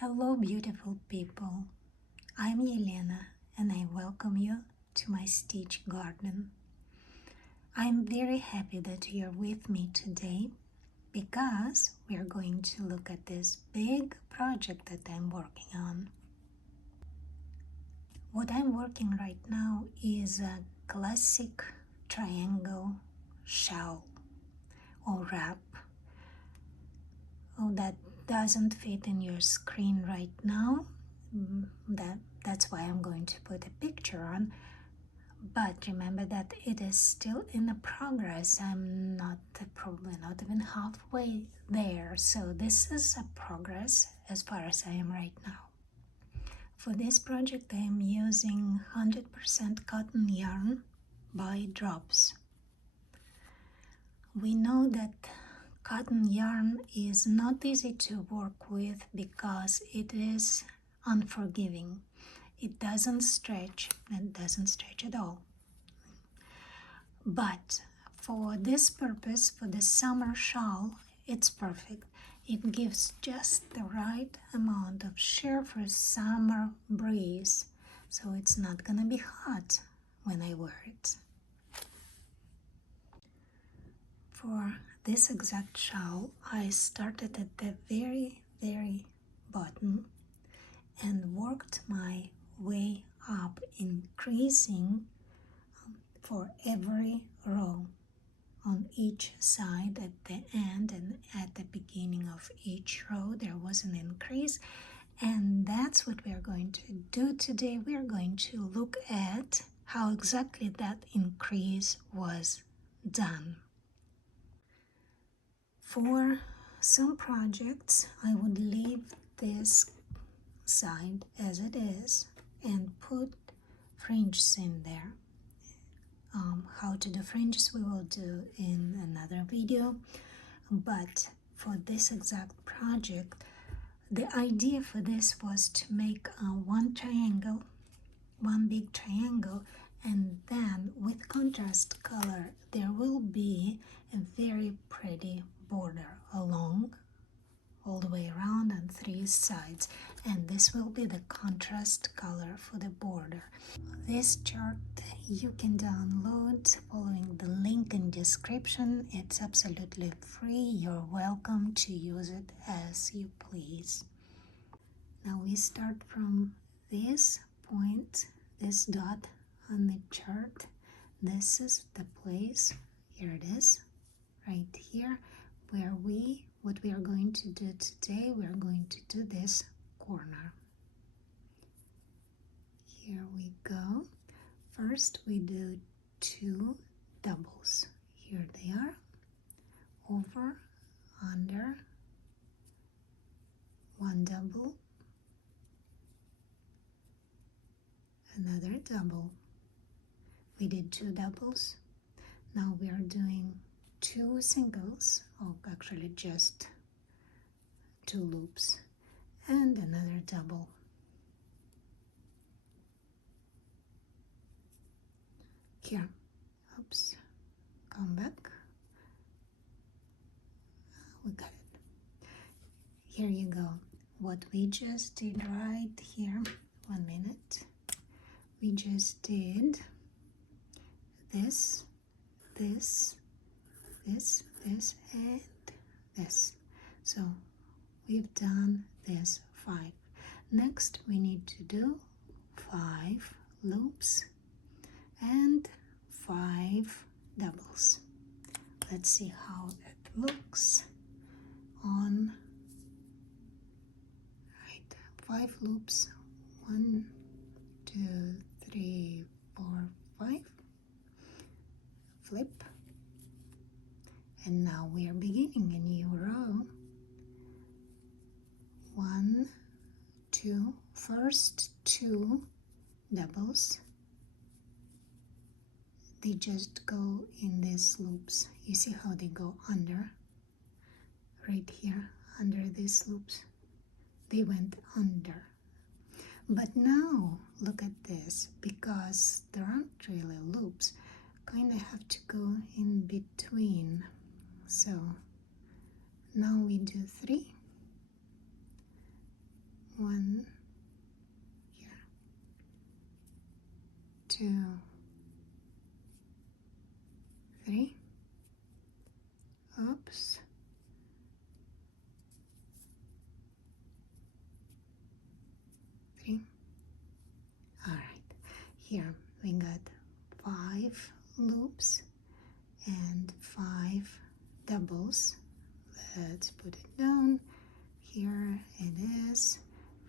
Hello beautiful people, I'm Elena and I welcome you to my stitch garden. I'm very happy that you're with me today because we're going to look at this big project that I'm working on. What I'm working right now is a classic triangle shawl or wrap. Oh, that doesn't fit in your screen right now. That's why I'm going to put a picture on. But remember that it is still in a progress. I'm probably not even halfway there. So this is a progress as far as I am right now. For this project, I am using 100% cotton yarn by drops. We know that cotton yarn is not easy to work with because it is unforgiving. It doesn't stretch at all. But for this purpose, for the summer shawl, it's perfect. It gives just the right amount of sheer for summer breeze, so it's not gonna be hot when I wear it. For this exact shawl, I started at the very bottom and worked my way up, increasing for every row on each side. At the end and at the beginning of each row there was an increase, and that's what we're going to do today. We're going to look at how exactly that increase was done. For some projects I would leave this side as it is and put fringes in there. How to do fringes we will do in another video, but for this exact project the idea for this was to make one big triangle, and then with contrast color there will be a very pretty border along all the way around on 3 sides, and this will be the contrast color for the border. This chart you can download following the link in description. It's absolutely free. You're welcome to use it as you please. Now we start from this point, this dot on the chart. This is the place, here it is, right here, where what we are going to do today, we are going to do this corner. Here we go. First we do 2 doubles. Here they are. Over, under, 1 double, another double. We did 2 doubles. Now we are doing 2 singles, or actually just 2 loops, and another double. Here, oops, come back. We got it. Here you go. What we just did right here, 1 minute. We just did this, this, this, this, and this. So we've done this 5. Next we need to do 5 loops and 5 doubles. Let's see how it looks on. Right, 5 loops, 1, 2, 3, 4, 5. Flip, and now we are beginning a new row. 1, 2, first 2 doubles. They just go in these loops. You see how they go under? Right here, under these loops. They went under. But now, look at this, because there aren't really loops. kind of have to go in between. So now we do 3. 1 here, 2, 3. Oops. 3. All right. Here we got 5 loops and 5 doubles. Let's put it down. Here it is.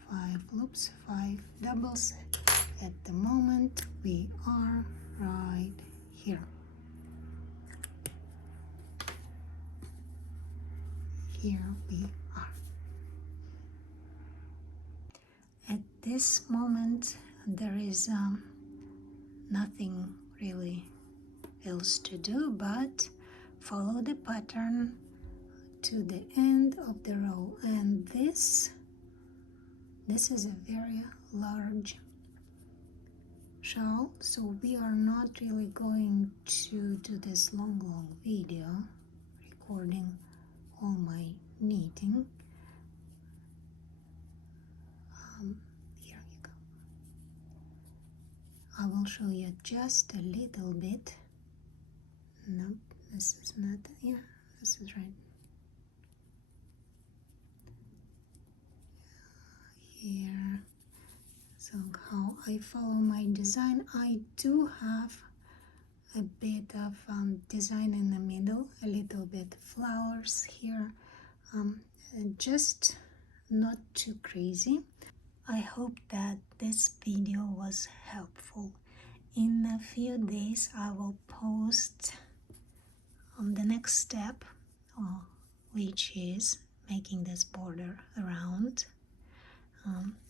5 loops, 5 doubles. At the moment we are right here. Here we are. At this moment there is nothing really else to do but follow the pattern to the end of the row, and this is a very large shawl, so we are not really going to do this long video recording all my knitting. Here you go. I will show you just a little bit. Nope, this is not, yeah, this is right. Here, so how I follow my design, I do have a bit of design in the middle, a little bit flowers here, just not too crazy. I hope that this video was helpful. In a few days I will post the next step, which is making this border around.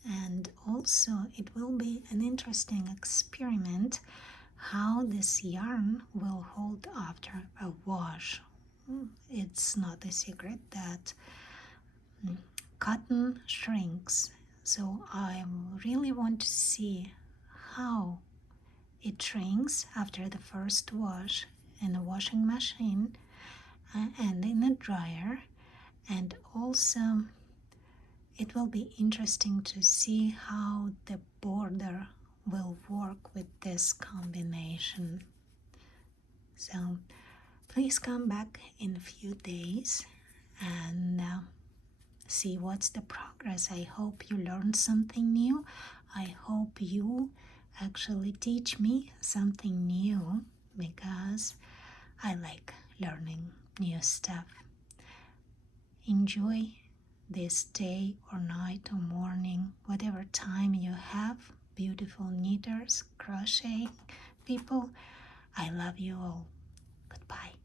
And also it will be an interesting experiment how this yarn will hold after a wash. It's not a secret that cotton shrinks, so I really want to see how it shrinks after the first wash in a washing machine and in a dryer, and also it will be interesting to see how the border will work with this combination. So please come back in a few days and see what's the progress. I hope you learned something new. I hope you actually teach me something new, because I like learning new stuff. Enjoy this day or night or morning, whatever time you have, beautiful knitters, crochet people. I love you all. Goodbye.